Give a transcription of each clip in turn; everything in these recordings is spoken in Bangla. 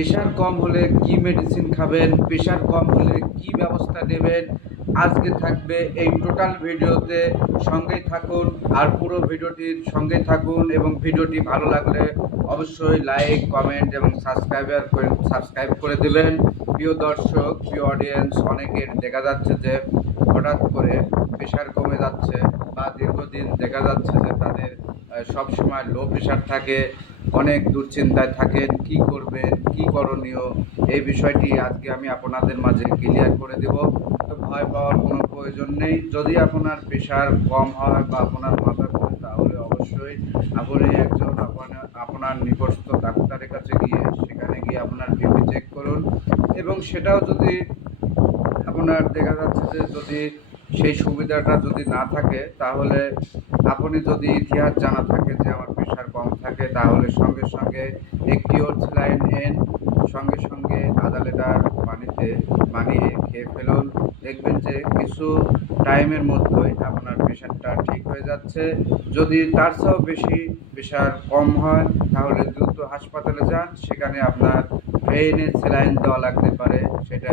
প্রেশার কম হলে কি মেডিসিন খাবেন, প্রেশার কম হলে কি ব্যবস্থা নেবেন, আজকে থাকবে এই টোটাল ভিডিওতে। সঙ্গেই থাকুন আর পুরো ভিডিওটির সঙ্গেই থাকুন, এবং ভিডিওটি ভালো লাগলে অবশ্যই লাইক, কমেন্ট এবং সাবস্ক্রাইব করে দেবেন। প্রিয় দর্শক, প্রিয় অডিয়েন্স, অনেকের দেখা যাচ্ছে যে হঠাৎ করে প্রেশার কমে যাচ্ছে, বা দীর্ঘদিন দেখা যাচ্ছে যে তাদের সব সময় লো প্রেশার থাকে, অনেক দুশ্চিন্তায় থাকেন, কি করবেন, কি করণীয়, এই বিষয়টি আজকে আমি আপনাদের মাঝে ক্লিয়ার করে দেব। তো ভয় পাওয়ার কোনো প্রয়োজন নেই। যদি আপনার প্রেশার কম হয় বা আপনার মাথা ঘোরে, তাহলে অবশ্যই আপনি একজন আপনার নিকটস্থ ডাক্তারের কাছে গিয়ে সেখানে গিয়ে আপনার বিপি চেক করুন। এবং সেটাও যদি আপনার দেখা যাচ্ছে যে যদি সেই সুবিধাটা যদি না থাকে, তাহলে আপনি যদি ইতিহাস জানা থাকে যে আমার প্রেশার কম থাকে, তাহলে সঙ্গে সঙ্গে একটি স্যালাইন নেন, সঙ্গে সঙ্গে আধা লিটার পানিতে বানিয়ে খেয়ে ফেলুন। দেখবেন যে কিছু টাইমের মধ্যেই আপনার প্রেশারটা ঠিক হয়ে যাচ্ছে। যদি তার চেয়েও বেশি প্রেশার কম হয়, তাহলে দ্রুত হাসপাতালে যান। সেখানে আপনার ভেইনে স্যালাইন দেওয়া লাগতে পারে, সেটা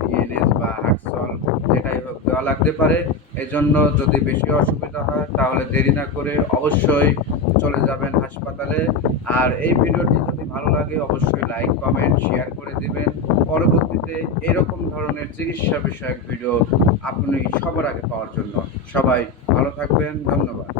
ডিএনএস বা হার্টসল যেটাই হোক দেওয়া লাগতে পারে। এই জন্য যদি বেশি অসুবিধা হয়, তাহলে দেরি না করে অবশ্যই চলে যাবেন হাসপাতালে। আর এই ভিডিওটি যদি ভালো লাগে, অবশ্যই লাইক, কমেন্ট, শেয়ার করে দিবেন। পরবর্তীতে এরকম ধরনের চিকিৎসা বিষয়ক ভিডিও আপনি সবার আগে পাওয়ার জন্য। সবাই ভালো থাকবেন। ধন্যবাদ।